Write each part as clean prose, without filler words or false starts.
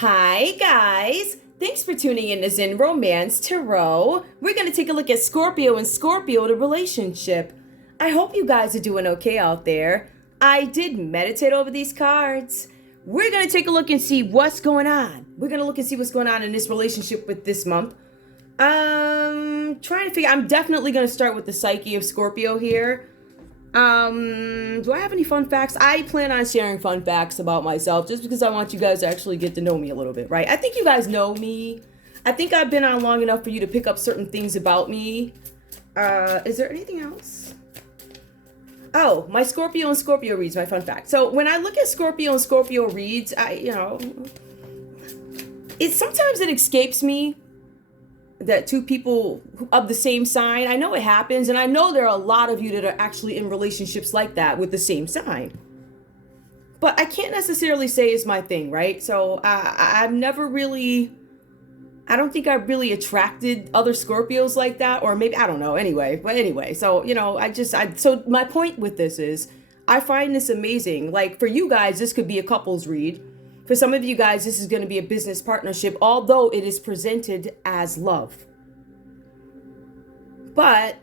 Hi, guys. Thanks for tuning in to Zen Romance Tarot. We're going to take a look at Scorpio and Scorpio, the relationship. I hope you guys are doing okay out there. I did meditate over these cards. We're going to take a look and see what's going on. We're going to look and see what's going on in this relationship with this month. Trying to figure, I'm definitely going to start with the psyche of Scorpio here. Do I have any fun facts? I plan on sharing fun facts about myself just because I want you guys to actually get to know me a little bit, right? I think you guys know me. I think I've been on long enough for you to pick up certain things about me. Is there anything else? Oh, my Scorpio and Scorpio reads, my fun fact. So when I look at Scorpio and Scorpio reads, sometimes it escapes me that two people of the same sign, I know it happens, and I know there are a lot of you that are actually in relationships like that with the same sign. But I can't necessarily say it's my thing, right? So I've never really, I don't think I've really attracted other Scorpios like that, or maybe, I don't know, anyway. So, so my point with this is, I find this amazing. Like, for you guys, this could be a couples read. For some of you guys, this is going to be a business partnership, although it is presented as love. But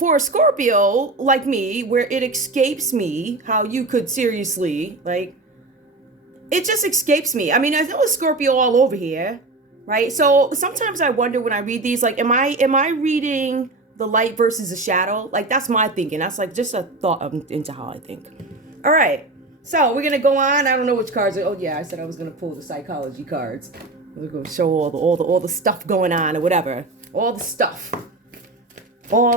for a Scorpio like me, where it escapes me how you could seriously, like, it just escapes me. I mean, I know a Scorpio all over here, right? So sometimes I wonder when I read these, like, am I reading the light versus the shadow? Like, that's my thinking. That's like just a thought into how I think. All right. So we're going to go on. I don't know which cards. Oh, yeah, I said I was going to pull the psychology cards. We're going to show all the stuff going on or whatever. All the stuff. All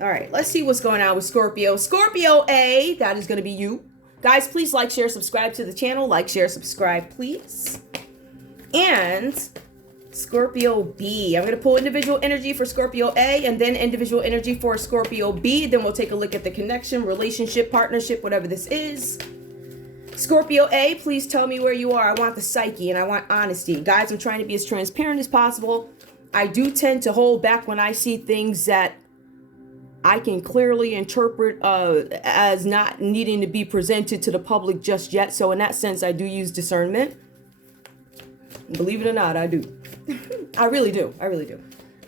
right, let's see what's going on with Scorpio. Scorpio A, that is going to be you. Guys, please like, share, subscribe to the channel. Like, share, subscribe, please. And Scorpio B. I'm going to pull individual energy for Scorpio A and then individual energy for Scorpio B. Then we'll take a look at the connection, relationship, partnership, whatever this is. Scorpio A, please tell me where you are. I want the psyche and I want honesty. Guys, I'm trying to be as transparent as possible. I do tend to hold back when I see things that I can clearly interpret as not needing to be presented to the public just yet. So in that sense, I do use discernment. Believe it or not, I do. I really do.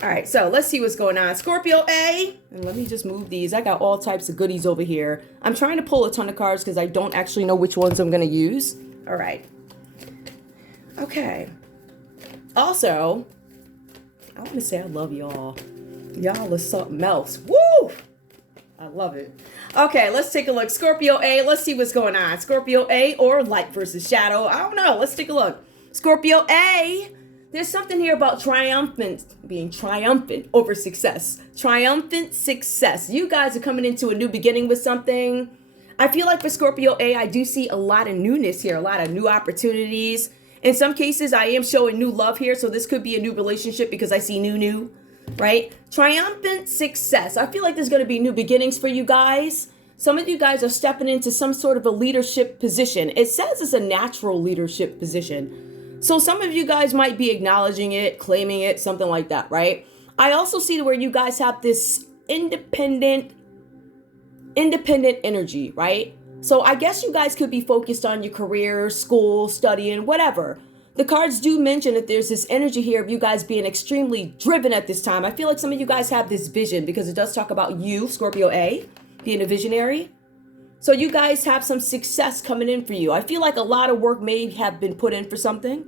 All right, so let's see what's going on. Scorpio A, and let me just move these. I got all types of goodies over here. I'm trying to pull a ton of cards because I don't actually know which ones I'm going to use. All right. Okay. Also, I want to say I love y'all. Y'all are something else. Woo! I love it. Okay, let's take a look. Scorpio A, let's see what's going on. Scorpio A or light versus shadow. I don't know. Let's take a look. Scorpio A, there's something here about being triumphant over success. Triumphant success. You guys are coming into a new beginning with something. I feel like for Scorpio A, I do see a lot of newness here, a lot of new opportunities. In some cases, I am showing new love here, so this could be a new relationship because I see new, right? Triumphant success. I feel like there's going to be new beginnings for you guys. Some of you guys are stepping into some sort of a leadership position. It says it's a natural leadership position. So some of you guys might be acknowledging it, claiming it, something like that, right? I also see where you guys have this independent energy, right? So I guess you guys could be focused on your career, school, studying, whatever. The cards do mention that there's this energy here of you guys being extremely driven at this time. I feel like some of you guys have this vision because it does talk about you, Scorpio A, being a visionary. So you guys have some success coming in for you. I feel like a lot of work may have been put in for something.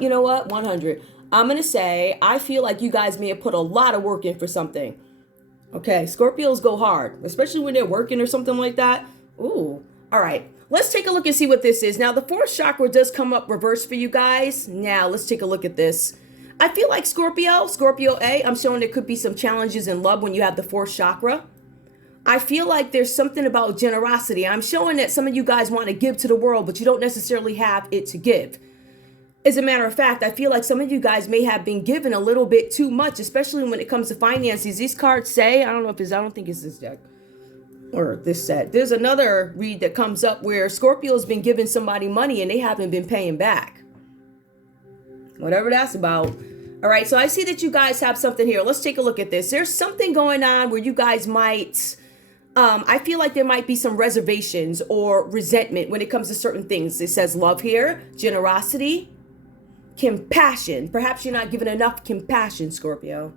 You know what? 100. I'm going to say, I feel like you guys may have put a lot of work in for something. Okay, Scorpios go hard, especially when they're working or something like that. Ooh, all right. Let's take a look and see what this is. Now, the fourth chakra does come up reverse for you guys. Now, let's take a look at this. I feel like Scorpio A, I'm showing there could be some challenges in love when you have the fourth chakra. I feel like there's something about generosity. I'm showing that some of you guys want to give to the world, but you don't necessarily have it to give. As a matter of fact, I feel like some of you guys may have been given a little bit too much, especially when it comes to finances. These cards say, I don't think it's this deck or this set. There's another read that comes up where Scorpio's been giving somebody money and they haven't been paying back. Whatever that's about. All right, so I see that you guys have something here. Let's take a look at this. There's something going on where you guys might I feel like there might be some reservations or resentment when it comes to certain things. It says love here, generosity, compassion. Perhaps you're not given enough compassion, Scorpio.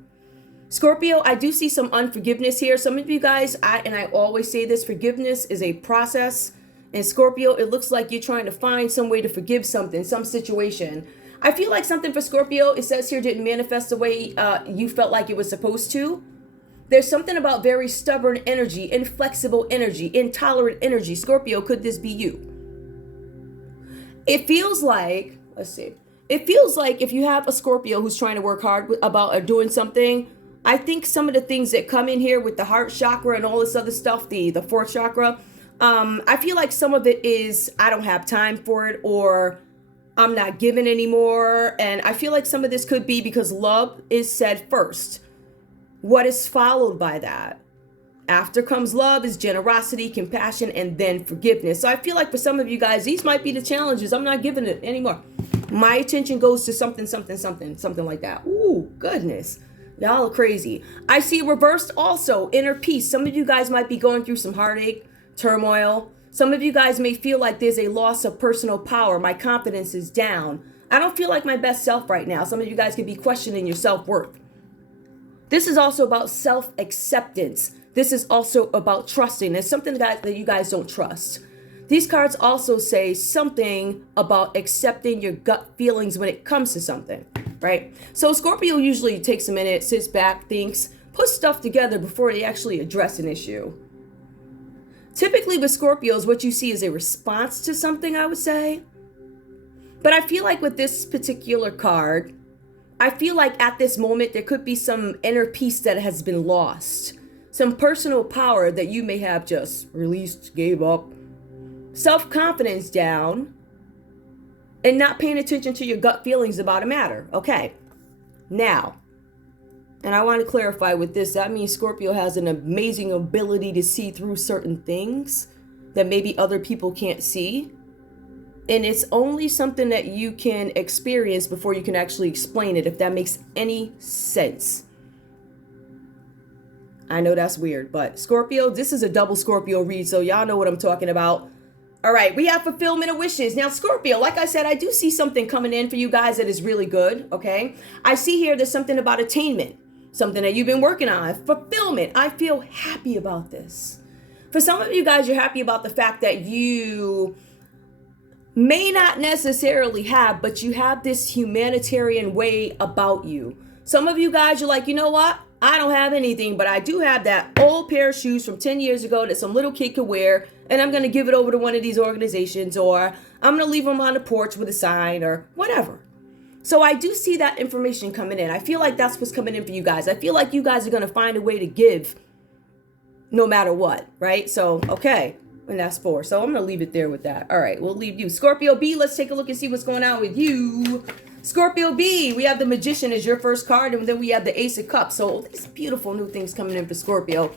Scorpio, I do see some unforgiveness here. Some of you guys, I always say this, forgiveness is a process. And Scorpio, it looks like you're trying to find some way to forgive something, some situation. I feel like something for Scorpio, it says here, didn't manifest the way you felt like it was supposed to. There's something about very stubborn energy, inflexible energy, intolerant energy. Scorpio, could this be you? It feels like, let's see. It feels like if you have a Scorpio who's trying to work hard about doing something, I think some of the things that come in here with the heart chakra and all this other stuff, the fourth chakra, I feel like some of it is I don't have time for it, or I'm not given anymore. And I feel like some of this could be because love is said first. What is followed by that? After comes love is generosity, compassion, and then forgiveness. So I feel like for some of you guys, these might be the challenges. I'm not giving it anymore. My attention goes to something like that. Ooh, goodness. Y'all are crazy. I see reversed also, inner peace. Some of you guys might be going through some heartache, turmoil. Some of you guys may feel like there's a loss of personal power. My confidence is down. I don't feel like my best self right now. Some of you guys could be questioning your self-worth. This is also about self-acceptance. This is also about trusting. There's something that you guys don't trust. These cards also say something about accepting your gut feelings when it comes to something, right? So Scorpio usually takes a minute, sits back, thinks, puts stuff together before they actually address an issue. Typically with Scorpios, what you see is a response to something, I would say. But I feel like with this particular card, I feel like at this moment, there could be some inner peace that has been lost. Some personal power that you may have just released, gave up. Self-confidence down. And not paying attention to your gut feelings about a matter. Okay. Now, and I want to clarify with this, that means Scorpio has an amazing ability to see through certain things that maybe other people can't see. And it's only something that you can experience before you can actually explain it, if that makes any sense. I know that's weird, but Scorpio, this is a double Scorpio read, so y'all know what I'm talking about. All right, we have fulfillment of wishes. Now, Scorpio, like I said, I do see something coming in for you guys that is really good, okay? I see here there's something about attainment, something that you've been working on, fulfillment. I feel happy about this. For some of you guys, you're happy about the fact that you may not necessarily have, but you have this humanitarian way about you. Some of you guys, you're like, you know what? I don't have anything, but I do have that old pair of shoes from 10 years ago that some little kid could wear, and I'm going to give it over to one of these organizations, or I'm going to leave them on the porch with a sign or whatever. So I do see that information coming in. I feel like that's what's coming in for you guys. I feel like you guys are going to find a way to give no matter what, right? So, okay. And that's 4. So I'm going to leave it there with that. All right, we'll leave you. Scorpio B, let's take a look and see what's going on with you. Scorpio B, we have the Magician as your first card, and then we have the Ace of Cups. So these beautiful new things coming in for Scorpio.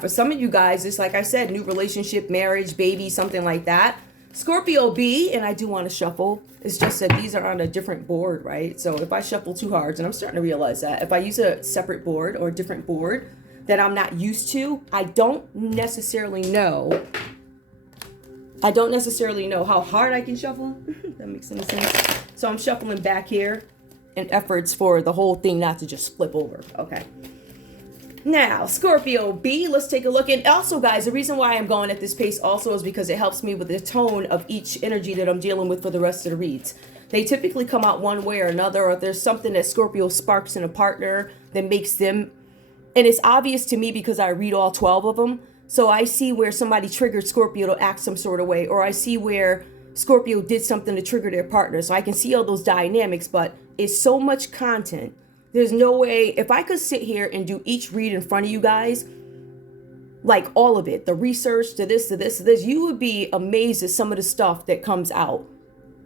For some of you guys, it's like I said, new relationship, marriage, baby, something like that. Scorpio B, and I do want to shuffle. It's just that these are on a different board, right? So if I shuffle 2 cards, and I'm starting to realize that, if I use a separate board or a different board that I'm not used to, I don't necessarily know how hard I can shuffle. That makes any sense. So I'm shuffling back here in efforts for the whole thing not to just flip over. Okay. Now, Scorpio B, let's take a look. And also, guys, the reason why I'm going at this pace also is because it helps me with the tone of each energy that I'm dealing with for the rest of the reads. They typically come out one way or another, or if there's something that Scorpio sparks in a partner that makes them, and it's obvious to me because I read all 12 of them. So I see where somebody triggered Scorpio to act some sort of way, or I see where Scorpio did something to trigger their partner. So I can see all those dynamics, but it's so much content. There's no way, if I could sit here and do each read in front of you guys, like all of it, the research to this, to this, to this, you would be amazed at some of the stuff that comes out.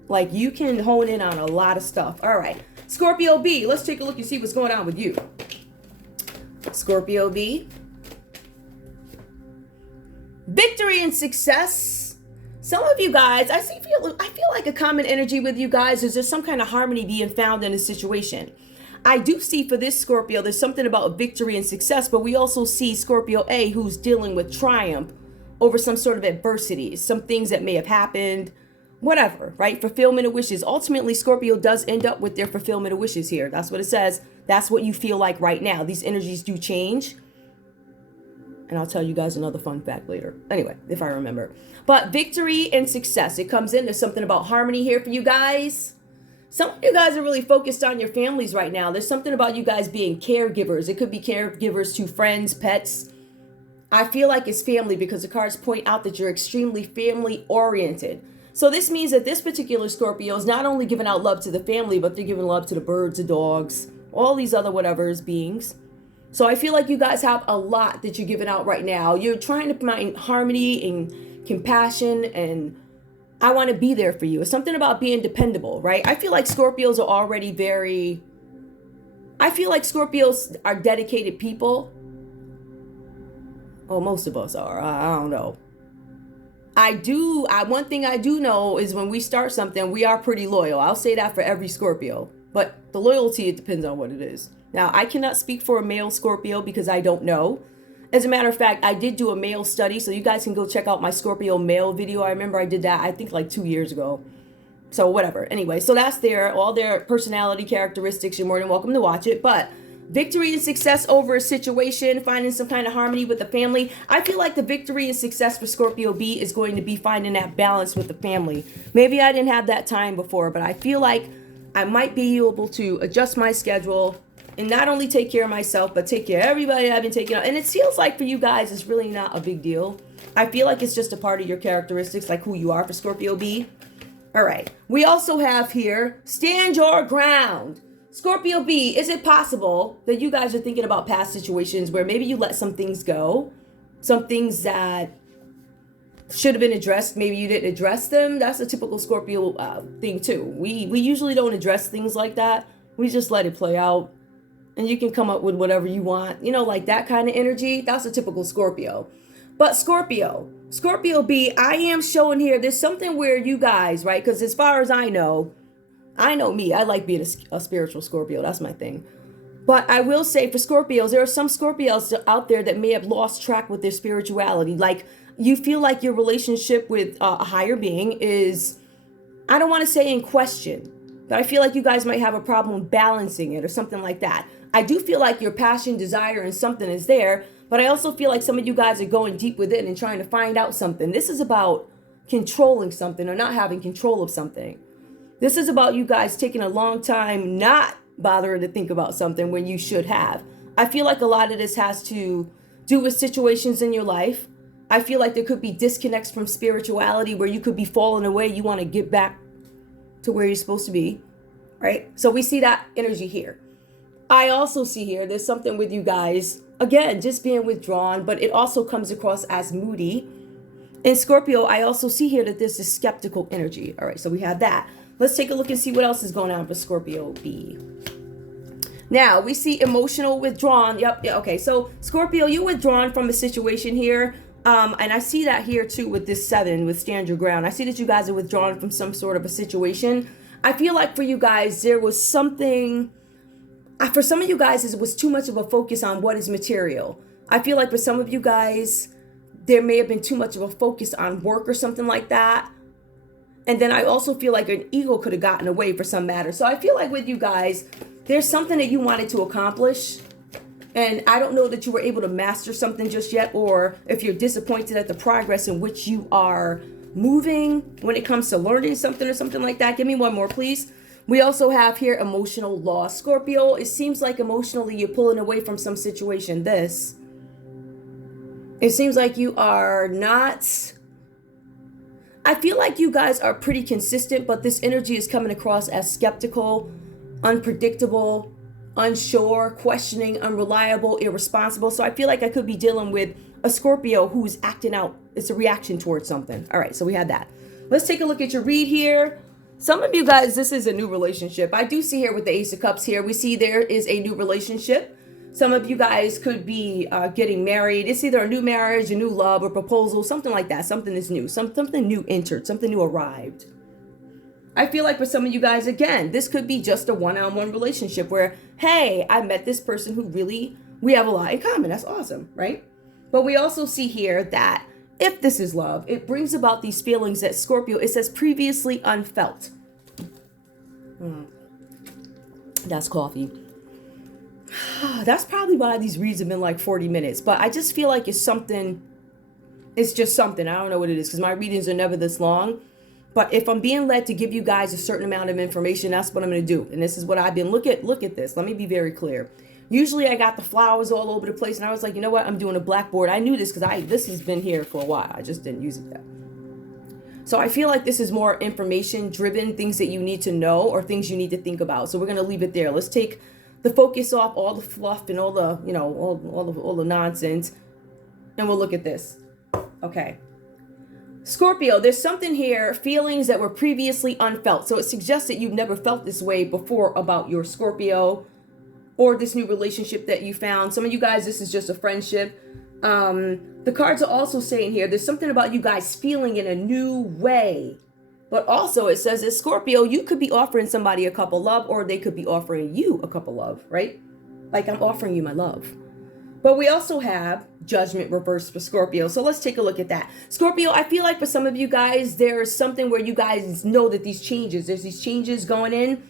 Like you can hone in on a lot of stuff. All right, Scorpio B, let's take a look and see what's going on with you. Scorpio B. Victory and success. Some of you guys, I feel like a common energy with you guys is there's some kind of harmony being found in a situation. I do see for this Scorpio, there's something about victory and success, but we also see Scorpio A who's dealing with triumph over some sort of adversity, some things that may have happened, whatever, right? Fulfillment of wishes. Ultimately, Scorpio does end up with their fulfillment of wishes here. That's what it says. That's what you feel like right now. These energies do change. And I'll tell you guys another fun fact later. Anyway, if I remember. But victory and success, it comes in. There's something about harmony here for you guys. Some of you guys are really focused on your families right now. There's something about you guys being caregivers. It could be caregivers to friends, pets. I feel like it's family because the cards point out that you're extremely family oriented. So this means that this particular Scorpio is not only giving out love to the family, but they're giving love to the birds, the dogs, all these other whatever's beings. So I feel like you guys have a lot that you're giving out right now. You're trying to find harmony and compassion, and I want to be there for you. It's something about being dependable, right? I feel like Scorpios are already I feel like Scorpios are dedicated people. Well, most of us are. I don't know. One thing I do know is when we start something, we are pretty loyal. I'll say that for every Scorpio. But the loyalty, it depends on what it is. Now, I cannot speak for a male Scorpio because I don't know. As a matter of fact, I did do a male study, so you guys can go check out my Scorpio male video. I remember I did that, I think like 2 years ago. So whatever. Anyway, so that's all their personality characteristics. You're more than welcome to watch it. But victory and success over a situation, finding some kind of harmony with the family. I feel like the victory and success for Scorpio B is going to be finding that balance with the family. Maybe I didn't have that time before, but I feel like I might be able to adjust my schedule and not only take care of myself, but take care of everybody I've been taking out. And it feels like for you guys, it's really not a big deal. I feel like it's just a part of your characteristics, like who you are for Scorpio B. All right. We also have here, stand your ground. Scorpio B, is it possible that you guys are thinking about past situations where maybe you let some things go? Some things that should have been addressed, maybe you didn't address them. That's a typical Scorpio thing too. We usually don't address things like that. We just let it play out. And you can come up with whatever you want. You know, like that kind of energy. That's a typical Scorpio. But Scorpio B, I am showing here, there's something where you guys, right? Because as far as I know me. I like being a spiritual Scorpio. That's my thing. But I will say for Scorpios, there are some Scorpios out there that may have lost track with their spirituality. Like you feel like your relationship with a higher being is, I don't want to say in question, but I feel like you guys might have a problem balancing it or something like that. I do feel like your passion, desire, and something is there, but I also feel like some of you guys are going deep within and trying to find out something. This is about controlling something or not having control of something. This is about you guys taking a long time not bothering to think about something when you should have. I feel like a lot of this has to do with situations in your life. I feel like there could be disconnects from spirituality where you could be falling away. You want to get back to where you're supposed to be, right? So we see that energy here. I also see here, there's something with you guys, again, just being withdrawn, but it also comes across as moody. In Scorpio, I also see here that there's a skeptical energy. All right, so we have that. Let's take a look and see what else is going on for Scorpio B. Now, we see emotional withdrawn. Yep, yeah, okay. So, Scorpio, you're withdrawn from a situation here. And I see that here, too, with this 7, with stand your ground. I see that you guys are withdrawn from some sort of a situation. I feel like for you guys, there was something... For some of you guys, it was too much of a focus on what is material. I feel like for some of you guys, there may have been too much of a focus on work or something like that. And then I also feel like an ego could have gotten away for some matter. So I feel like with you guys, there's something that you wanted to accomplish. And I don't know that you were able to master something just yet, or if you're disappointed at the progress in which you are moving when it comes to learning something or something like that. Give me one more, please. We also have here emotional loss. Scorpio, it seems like emotionally you're pulling away from some situation. It seems like you are not... I feel like you guys are pretty consistent, but this energy is coming across as skeptical, unpredictable, unsure, questioning, unreliable, irresponsible. So I feel like I could be dealing with a Scorpio who's acting out. It's a reaction towards something. All right, so we had that. Let's take a look at your read here. Some of you guys, this is a new relationship. I do see here with the Ace of Cups here, we see there is a new relationship. Some of you guys could be getting married. It's either a new marriage, a new love, or proposal, something like that. Something is new. Something new entered. Something new arrived. I feel like for some of you guys, again, this could be just a one-on-one relationship where, hey, I met this person who really, we have a lot in common. That's awesome, right? But we also see here that if this is love, it brings about these feelings that Scorpio, it says previously unfelt. That's coffee. That's probably why these reads have been like 40 minutes. But I just feel like it's something, it's just something. I don't know what it is because my readings are never this long. But if I'm being led to give you guys a certain amount of information, that's what I'm going to do. And this is what I've been, look at this. Let me be very clear. Usually I got the flowers all over the place and I was like, you know what? I'm doing a blackboard. I knew this because this has been here for a while. I just didn't use it yet. So I feel like this is more information driven, things that you need to know or things you need to think about. So we're going to leave it there. Let's take the focus off all the fluff and all the, you know, all the nonsense. And we'll look at this. Okay. Scorpio, there's something here, feelings that were previously unfelt. So it suggests that you've never felt this way before about your Scorpio or this new relationship that you found. Some of you guys, this is just a friendship. The cards are also saying here, there's something about you guys feeling in a new way. But also it says that Scorpio, you could be offering somebody a cup of love or they could be offering you a cup of love, right? Like I'm offering you my love. But we also have judgment reversed for Scorpio. So let's take a look at that. Scorpio, I feel like for some of you guys, there's something where you guys know that there's these changes going in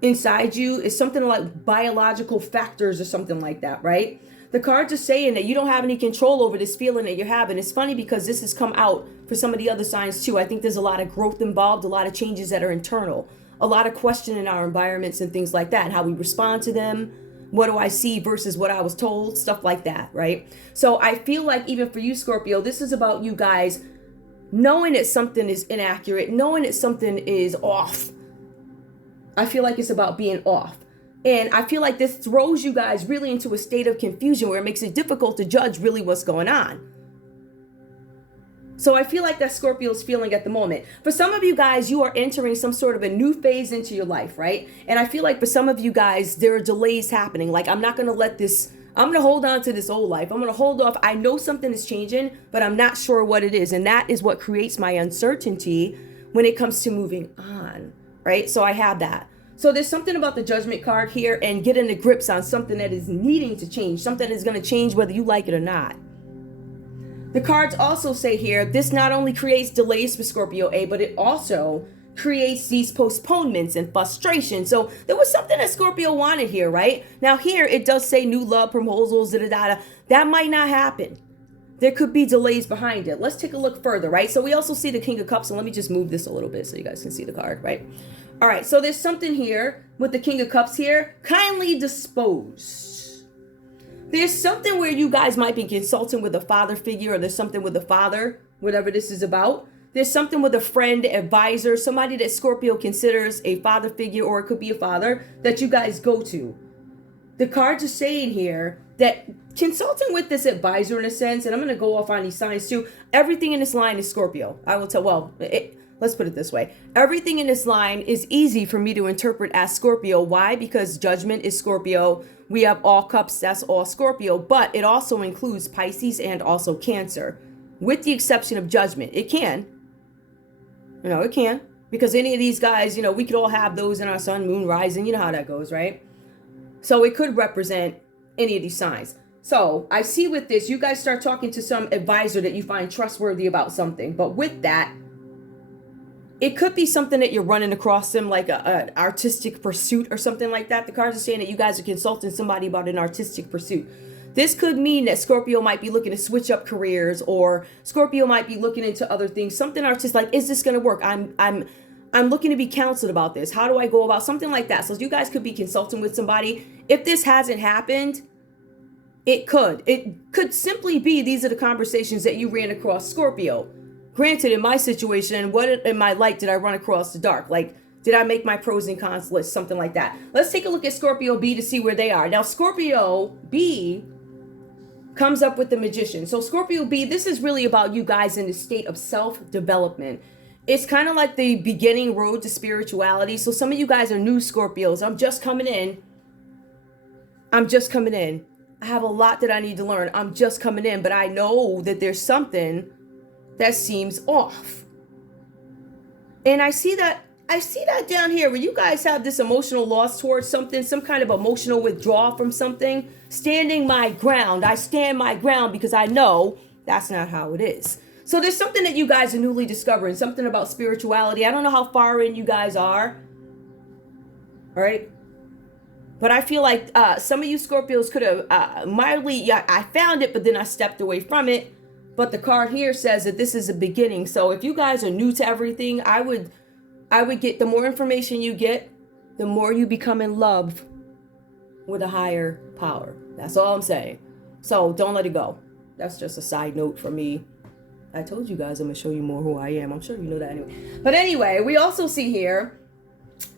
inside you. It's something like biological factors or something like that, right? The cards are saying that you don't have any control over this feeling that you're having. It's funny because this has come out for some of the other signs too. I think there's a lot of growth involved, a lot of changes that are internal, a lot of questioning our environments and things like that and how we respond to them. What do I see versus what I was told? Stuff like that, right? So I feel like even for you, Scorpio, this is about you guys knowing that something is inaccurate, knowing that something is off. I feel like it's about being off. And I feel like this throws you guys really into a state of confusion where it makes it difficult to judge really what's going on. So I feel like that's Scorpio's feeling at the moment. For some of you guys, you are entering some sort of a new phase into your life, right? And I feel like for some of you guys, there are delays happening. Like, I'm not going to let this, I'm going to hold on to this old life. I'm going to hold off. I know something is changing, but I'm not sure what it is. And that is what creates my uncertainty when it comes to moving on, right? So I have that. So there's something about the judgment card here and getting the grips on something that is needing to change, something that is going to change whether you like it or not. The cards also say here, this not only creates delays for Scorpio A, but it also creates these postponements and frustration. So there was something that Scorpio wanted here, right? Now here, it does say new love proposals, that might not happen. There could be delays behind it. Let's take a look further, right? So we also see the King of Cups, and let me just move this a little bit so you guys can see the card, right? All right, so there's something here with the King of Cups here, kindly disposed. There's something where you guys might be consulting with a father figure, or there's something with a father, whatever this is about. There's something with a friend, advisor, somebody that Scorpio considers a father figure, or it could be a father that you guys go to. The cards are saying here that consulting with this advisor in a sense, and I'm going to go off on these signs too, everything in this line is Scorpio. I will tell, let's put it this way. Everything in this line is easy for me to interpret as Scorpio. Why? Because judgment is Scorpio. We have all cups, that's all Scorpio, but it also includes Pisces and also Cancer, with the exception of judgment. It can, it can, because any of these guys, we could all have those in our sun, moon, rising, you know how that goes, right? So it could represent any of these signs. So I see with this, you guys start talking to some advisor that you find trustworthy about something, but with that, it could be something that you're running across them, like an artistic pursuit or something like that. The cards are saying that you guys are consulting somebody about an artistic pursuit. This could mean that Scorpio might be looking to switch up careers, or Scorpio might be looking into other things, something artistic, like, is this going to work? I'm looking to be counseled about this. How do I go about something like that? So you guys could be consulting with somebody. If this hasn't happened, it could simply be these are the conversations that you ran across Scorpio. Granted, in my situation, what in my light did I run across the dark? Like, did I make my pros and cons list? Something like that. Let's take a look at Scorpio B to see where they are. Now, Scorpio B comes up with the Magician. So Scorpio B, this is really about you guys in the state of self-development. It's kind of like the beginning road to spirituality. So some of you guys are new Scorpios. I'm just coming in. I have a lot that I need to learn. I'm just coming in, but I know that there's something that seems off. And I see that I see that down here where you guys have this emotional loss towards something, some kind of emotional withdrawal from something. Standing my ground. I stand my ground because I know that's not how it is. So there's something that you guys are newly discovering, something about spirituality. I don't know how far in you guys are. All right. But I feel like some of you Scorpios could have mildly, I found it, but then I stepped away from it. But the card here says that this is a beginning. So if you guys are new to everything, I would get, the more information you get, the more you become in love with a higher power. That's all I'm saying. So don't let it go. That's just a side note for me. I told you guys I'm going to show you more who I am. I'm sure you know that anyway. But anyway, we also see here,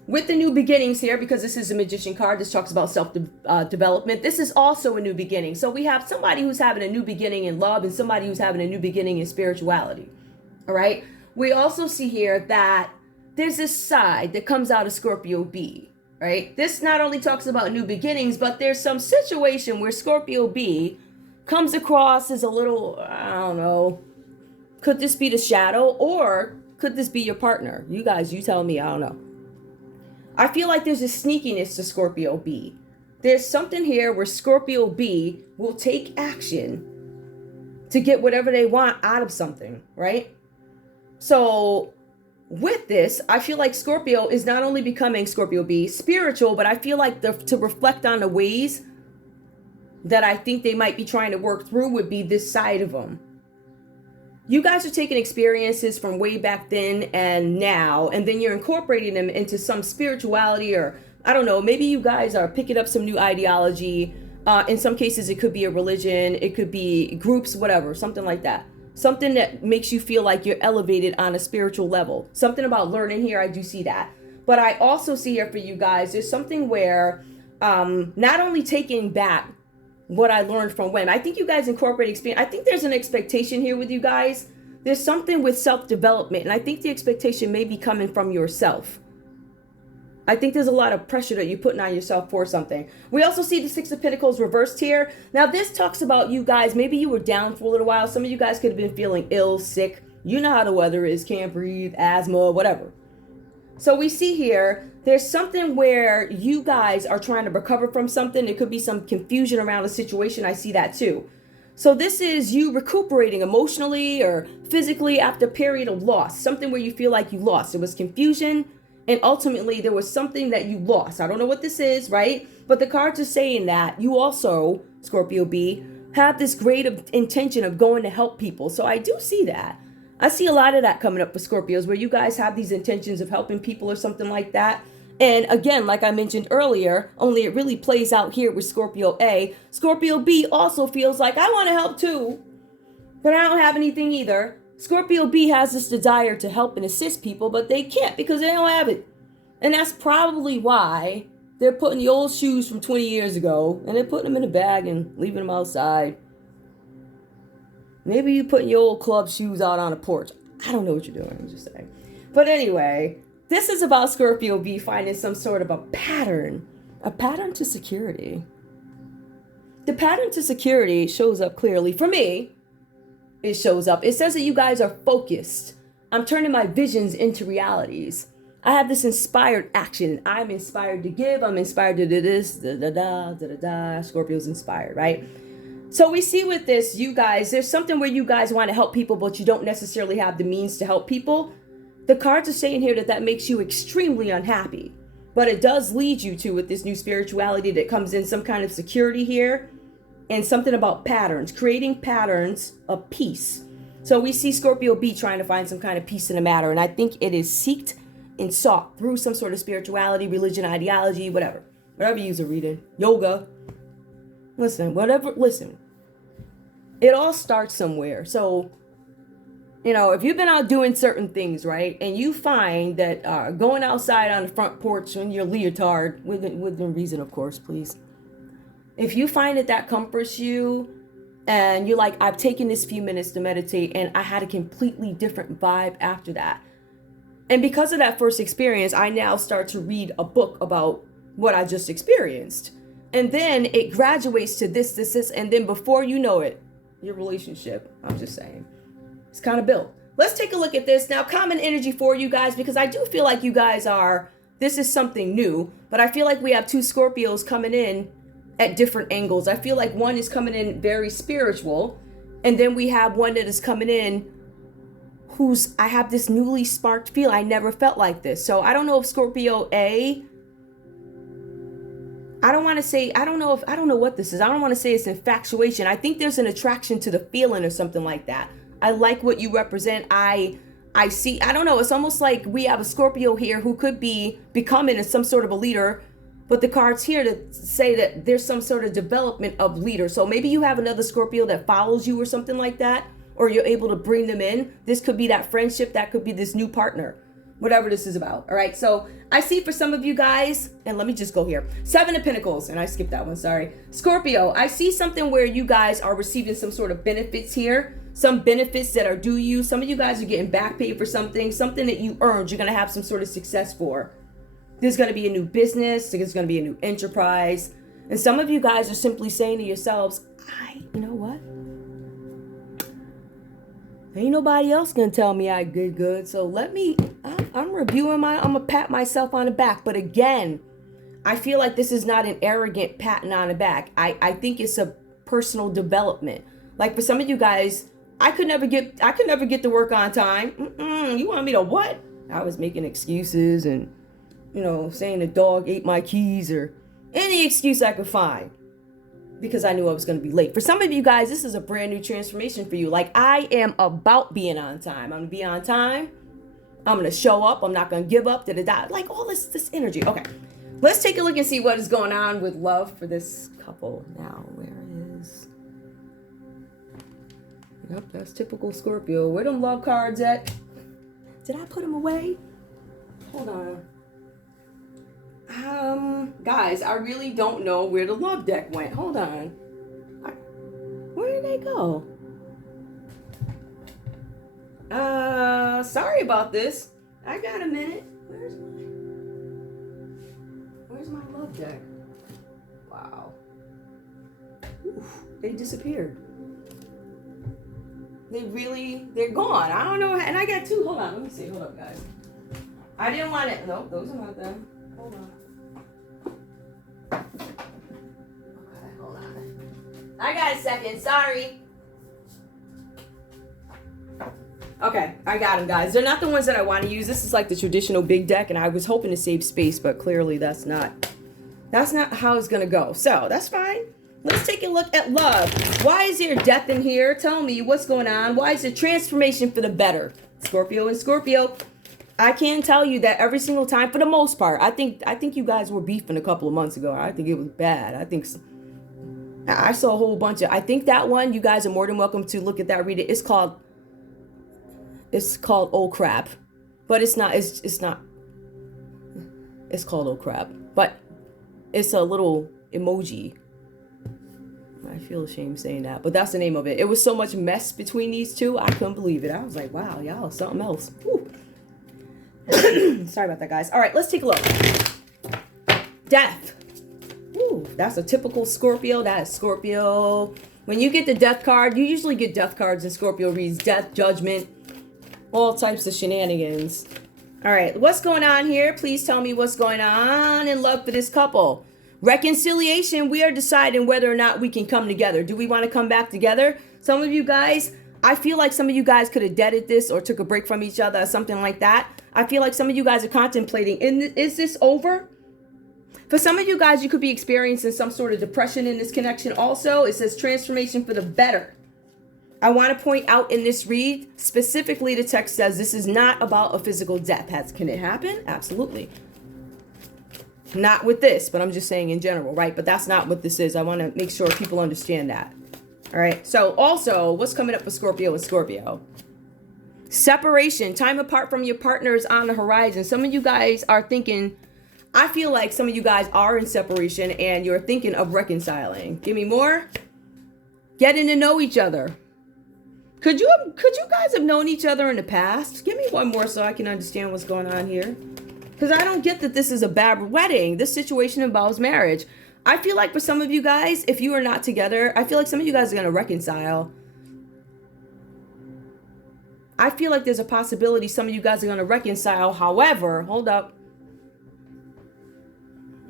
with the new beginnings here, because this is a magician card, this talks about self-development. This is also a new beginning. So we have somebody who's having a new beginning in love and somebody who's having a new beginning in spirituality. All right. We also see here that there's this side that comes out of Scorpio B, right? This not only talks about new beginnings, but there's some situation where Scorpio B comes across as a little, I don't know, could this be the shadow or could this be your partner? You guys, you tell me, I don't know. I feel like there's a sneakiness to Scorpio B. There's something here where Scorpio B will take action to get whatever they want out of something, right? So with this, I feel like Scorpio is not only becoming Scorpio B spiritual, but I feel like to reflect on the ways that I think they might be trying to work through would be this side of them. You guys are taking experiences from way back then and now, and then you're incorporating them into some spirituality, or I don't know, maybe you guys are picking up some new ideology. In some cases, it could be a religion, it could be groups, whatever, something like that. Something that makes you feel like you're elevated on a spiritual level. Something about learning here, I do see that. But I also see here for you guys, there's something where not only taking back what I learned from when. I think you guys incorporate experience. I think there's an expectation here with you guys. There's something with self-development, and I think the expectation may be coming from yourself. I think there's a lot of pressure that you're putting on yourself for something. We also see the Six of Pentacles reversed here. Now, this talks about you guys. Maybe you were down for a little while. Some of you guys could have been feeling ill, sick. You know how the weather is. Can't breathe, asthma, whatever. So we see here, there's something where you guys are trying to recover from something. There could be some confusion around a situation. I see that too. So this is you recuperating emotionally or physically after a period of loss. Something where you feel like you lost. There was confusion. And ultimately, there was something that you lost. I don't know what this is, right? But the cards are saying that you also, Scorpio B, have this great intention of going to help people. So I do see that. I see a lot of that coming up for Scorpios, where you guys have these intentions of helping people or something like that. And again, like I mentioned earlier, only it really plays out here with Scorpio A. Scorpio B also feels like, I want to help too, but I don't have anything either. Scorpio B has this desire to help and assist people, but they can't because they don't have it. And that's probably why they're putting the old shoes from 20 years ago and they're putting them in a bag and leaving them outside. Maybe you're putting your old club shoes out on a porch. I don't know what you're doing, I'm just saying. But anyway, this is about Scorpio B finding some sort of a pattern to security. The pattern to security shows up clearly. For me, it shows up. It says that you guys are focused. I'm turning my visions into realities. I have this inspired action. I'm inspired to give. I'm inspired to do this. Da-da-da. Scorpio's inspired, right? So we see with this, you guys, there's something where you guys want to help people, but you don't necessarily have the means to help people. The cards are saying here that makes you extremely unhappy. But it does lead you to, with this new spirituality that comes in, some kind of security here. And something about patterns, creating patterns of peace. So we see Scorpio B trying to find some kind of peace in the matter. And I think it is seeked and sought through some sort of spirituality, religion, ideology, whatever you use to read it. Yoga. Listen. It all starts somewhere. So, if you've been out doing certain things, right? And you find that going outside on the front porch in your leotard, within reason, of course, please. If you find that comforts you and you're like, I've taken this few minutes to meditate and I had a completely different vibe after that. And because of that first experience, I now start to read a book about what I just experienced. And then it graduates to this. And then before you know it, your relationship, I'm just saying, it's kind of built. let's take a look at this. Now, common energy for you guys, because I do feel like you guys are, this is something new, but I feel like we have two Scorpios coming in at different angles. I feel like one is coming in very spiritual, and then we have one that is coming in who's, I have this newly sparked feel. I never felt like this. So I don't know if Scorpio A, I don't know what this is. I don't want to say it's infatuation. I think there's an attraction to the feeling or something like that. I like what you represent. I see, I don't know. It's almost like we have a Scorpio here who could be becoming some sort of a leader, but the card's here to say that there's some sort of development of leader. So maybe you have another Scorpio that follows you or something like that, or you're able to bring them in. This could be that friendship. That could be this new partner, whatever this is about. All right. So I see for some of you guys, and let me just go here. 7 of Pentacles, and I skipped that one. Sorry. Scorpio, I see something where you guys are receiving some sort of benefits here. Some benefits that are due you. Some of you guys are getting back paid for something that you earned. You're going to have some sort of success for. There's going to be a new business. There's going to be a new enterprise. And some of you guys are simply saying to yourselves, you know what? Ain't nobody else going to tell me I did good. So I'm reviewing I'm going to pat myself on the back. But again, I feel like this is not an arrogant patting on the back. I think it's a personal development. Like for some of you guys, I could never get to work on time. You want me to what? I was making excuses and, saying the dog ate my keys or any excuse I could find because I knew I was going to be late. For some of you guys, this is a brand new transformation for you. Like I am about being on time. I'm going to be on time. I'm going to show up. I'm not going to give up. Like all this energy. Okay. Let's take a look and see what is going on with love for this couple now. Where is... Yep, that's typical Scorpio. Where them love cards at? Did I put them away? Hold on. Guys, I really don't know where the love deck went. Hold on. Where did they go? Sorry about this. I got a minute. Where's my love deck? Wow. Oof, they disappeared. They're gone. I don't know. And I got 2. Hold on. Let me see. Hold up, guys. I didn't want it. No, those are not them. Hold on. Okay, hold on. I got a second. Sorry. Okay, I got them, guys. They're not the ones that I want to use. This is like the traditional big deck, and I was hoping to save space, but clearly that's not how it's going to go. So that's fine. Let's take a look at love. Why is there death in here? Tell me what's going on. Why is there transformation for the better? Scorpio and Scorpio. I can tell you that every single time, for the most part, I think you guys were beefing a couple of months ago. I think it was bad. I saw a whole bunch of, I think that one, you guys are more than welcome to look at that, read it. It's called Oh Crap. But it's called Oh Crap. But it's a little emoji. I feel ashamed saying that, but that's the name of it. It was so much mess between these two. I couldn't believe it. I was like, wow, y'all, something else. Sorry about that, guys. All right, let's take a look. Death. Ooh, that's a typical Scorpio. That is Scorpio. When you get the death card, you usually get death cards in Scorpio reads. Death, judgment, all types of shenanigans. All right, what's going on here? Please tell me what's going on in love for this couple. Reconciliation, we are deciding whether or not we can come together. Do we want to come back together? Some of you guys, I feel like some of you guys could have deaded this or took a break from each other or something like that. I feel like some of you guys are contemplating, is this over? For some of you guys, you could be experiencing some sort of depression in this connection. Also, it says transformation for the better. I want to point out in this read, specifically the text says this is not about a physical death. Can it happen? Absolutely. Not with this, but I'm just saying in general, right? But that's not what this is. I want to make sure people understand that. All right. So also, what's coming up for Scorpio and Scorpio? Separation, time apart from your partner is on the horizon. Some of you guys are thinking, I feel like some of you guys are in separation and you're thinking of reconciling. Give me more. Getting to know each other. Could you guys have known each other in the past? Give me one more so I can understand what's going on here. Because I don't get that this is a bad wedding. This situation involves marriage. I feel like for some of you guys, if you are not together, I feel like some of you guys are going to reconcile. I feel like there's a possibility some of you guys are going to reconcile. However, hold up.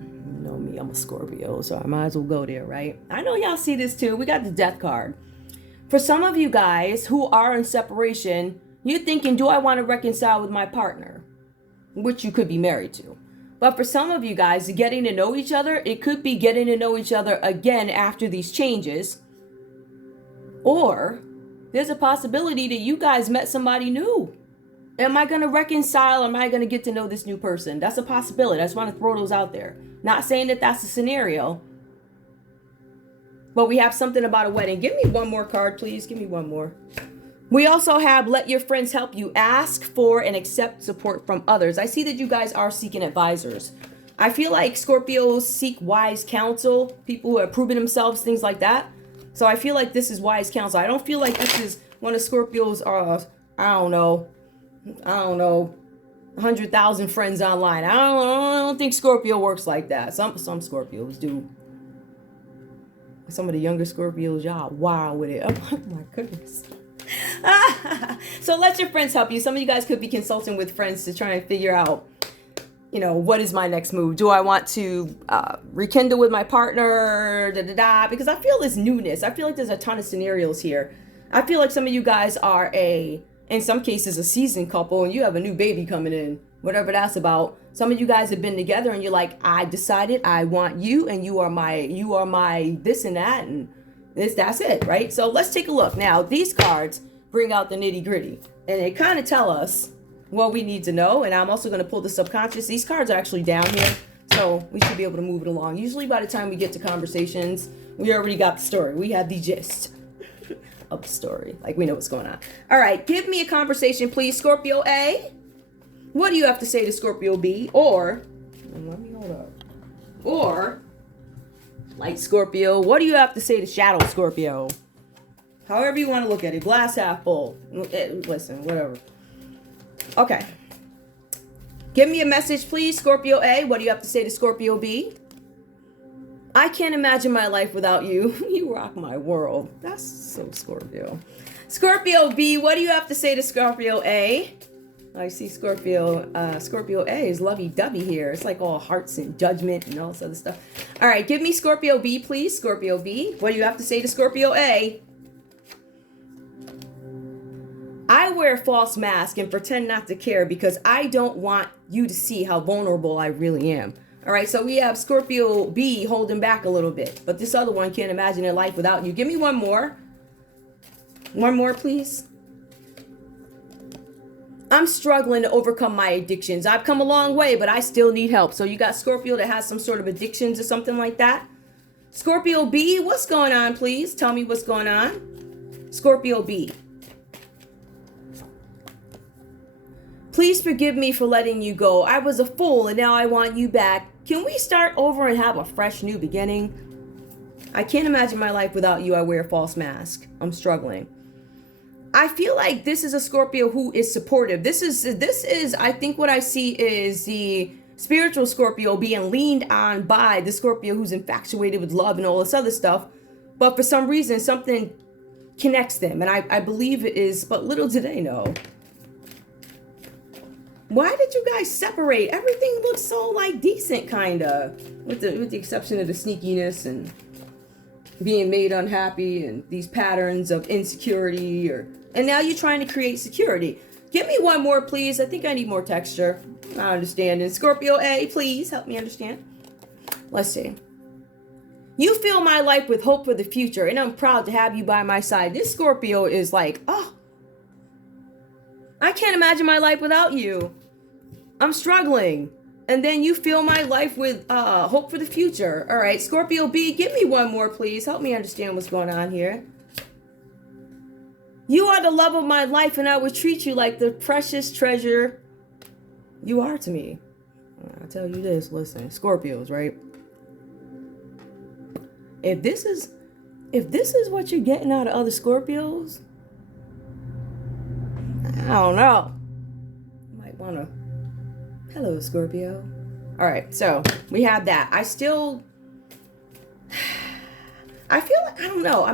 You know me, I'm a Scorpio, so I might as well go there, right? I know y'all see this too. We got the death card. For some of you guys who are in separation, you're thinking, do I want to reconcile with my partner? Which you could be married to. But for some of you guys, getting to know each other, it could be getting to know each other again after these changes. Or there's a possibility that you guys met somebody new. Am I going to reconcile? Am I going to get to know this new person? That's a possibility. I just want to throw those out there. Not saying that that's a scenario. But we have something about a wedding. Give me one more card, please. Give me one more. We also have let your friends help you. Ask for and accept support from others. I see that you guys are seeking advisors. I feel like Scorpios seek wise counsel. People who have proven themselves, things like that. So I feel like this is wise counsel. I don't feel like this is one of Scorpios, I don't know, 100,000 friends online. I don't think Scorpio works like that. Some Scorpios do. Some of the younger Scorpios, y'all wild with it. Oh my goodness. So let your friends help you. Some of you guys could be consulting with friends to try and figure out, what is my next move? Do I want to rekindle with my partner? Because I feel this newness. I feel like there's a ton of scenarios here. I feel like some of you guys are in some cases, a seasoned couple, and you have a new baby coming in, whatever that's about. Some of you guys have been together and you're like, I decided I want you, and you are my this and that, and that's it, right? So let's take a look. Now, these cards bring out the nitty gritty, and they kind of tell us what we need to know. And I'm also going to pull the subconscious. These cards are actually down here, so we should be able to move it along. Usually by the time we get to conversations, we already got the story. We have the gist of the story. Like, we know what's going on. All right, give me a conversation, please, Scorpio A. What do you have to say to Scorpio B? Or, let me hold up. Or, Light Scorpio, what do you have to say to Shadow Scorpio? However you want to look at it. Glass half full. Listen, whatever. Okay. Give me a message, please, Scorpio A. What do you have to say to Scorpio B? I can't imagine my life without you. You rock my world. That's so Scorpio. Scorpio B, what do you have to say to Scorpio A? I see Scorpio A is lovey-dovey here. It's like all hearts and judgment and all this other stuff. All right, give me Scorpio B, please. Scorpio B, what do you have to say to Scorpio A? I wear a false mask and pretend not to care because I don't want you to see how vulnerable I really am. All right, so we have Scorpio B holding back a little bit, but this other one can't imagine their life without you. Give me one more. One more, please. I'm struggling to overcome my addictions. I've come a long way, but I still need help. So you got Scorpio that has some sort of addictions or something like that. Scorpio B, what's going on, please? Tell me what's going on. Scorpio B. Please forgive me for letting you go. I was a fool and now I want you back. Can we start over and have a fresh new beginning? I can't imagine my life without you. I wear a false mask. I'm struggling. I feel like this is a Scorpio who is supportive. This is I think what I see is the spiritual Scorpio being leaned on by the Scorpio who's infatuated with love and all this other stuff. But for some reason, something connects them. And I believe it is, but little do they know. Why did you guys separate? Everything looks so like decent, kind of, with the exception of the sneakiness and being made unhappy and these patterns of insecurity, and now you're trying to create security. Give me one more, please. I think I need more texture. I understand. And Scorpio A, please help me understand. Let's see. You fill my life with hope for the future, and I'm proud to have you by my side. This Scorpio is like, oh, I can't imagine my life without you. I'm struggling. And then you fill my life with hope for the future. All right, Scorpio B, give me one more, please. Help me understand what's going on here. You are the love of my life, and I would treat you like the precious treasure you are to me. I'll tell you this, listen, Scorpios, right? If this is what you're getting out of other Scorpios, I don't know. You might want to. Hello, Scorpio. All right, so we have that. I feel like, I don't know.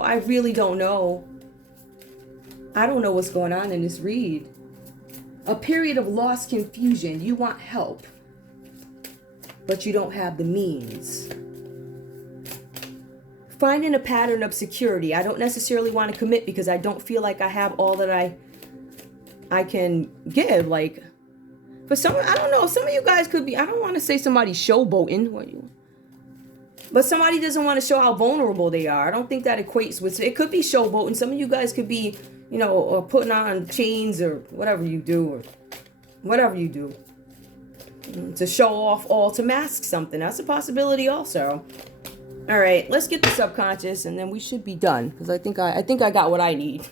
I really don't know. I don't know what's going on in this read. A period of lost confusion. You want help, but you don't have the means. Finding a pattern of security. I don't necessarily want to commit because I don't feel like I have all that I can give. Like, for some, I don't know, some of you guys could be, I don't want to say somebody's showboating, but somebody doesn't want to show how vulnerable they are. I don't think that equates with, it could be showboating. Some of you guys could be, or putting on chains or whatever you do, to show off, all to mask something. That's a possibility also. All right, let's get the subconscious, and then we should be done, because I think I got what I need.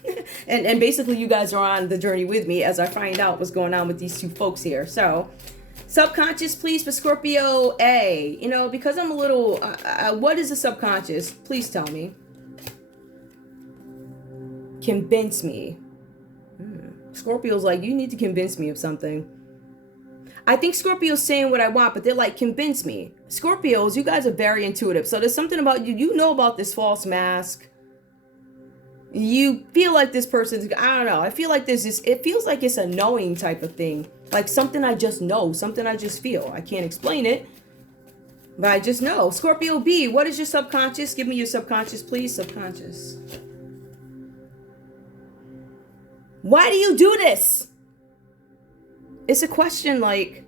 and basically, you guys are on the journey with me as I find out what's going on with these two folks here. So, subconscious, please, for Scorpio A. Because I'm a little, what is the subconscious? Please tell me. Convince me. Scorpio's like, you need to convince me of something. I think Scorpio's saying what I want, but they're like, convince me. Scorpios, you guys are very intuitive. So there's something about you. You know about this false mask. You feel like this person's, I don't know. I feel like it feels like it's a knowing type of thing. Like something I just know, something I just feel. I can't explain it, but I just know. Scorpio B, what is your subconscious? Give me your subconscious, please. Subconscious. Why do you do this? It's a question like,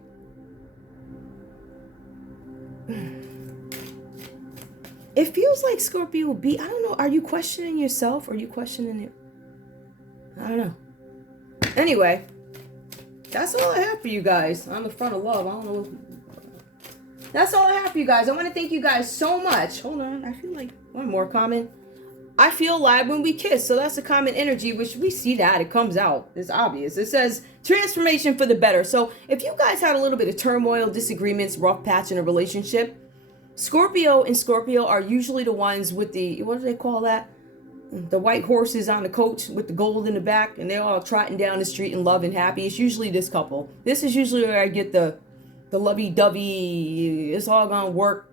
it feels like Scorpio B, I don't know, are you questioning yourself? Or are you questioning it? I don't know. Anyway, that's all I have for you guys on the front of love. I don't know. That's all I have for you guys. I want to thank you guys so much. Hold on, I feel like one more comment. I feel alive when we kiss. So that's a common energy, which we see that. It comes out. It's obvious. It says transformation for the better. So if you guys had a little bit of turmoil, disagreements, rough patch in a relationship, Scorpio and Scorpio are usually the ones with the, what do they call that? The white horses on the coach with the gold in the back, and they're all trotting down the street in love and happy. It's usually this couple. This is usually where I get the lovey-dovey, it's all gonna work.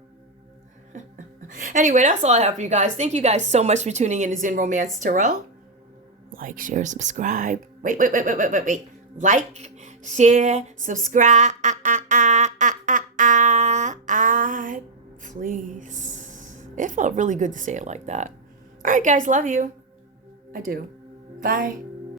Anyway, that's all I have for you guys. Thank you guys so much for tuning in to Zen Romance Tarot. Like, share, subscribe. Wait. Like, share, subscribe. Please. It felt really good to say it like that. All right, guys. Love you. I do. Bye.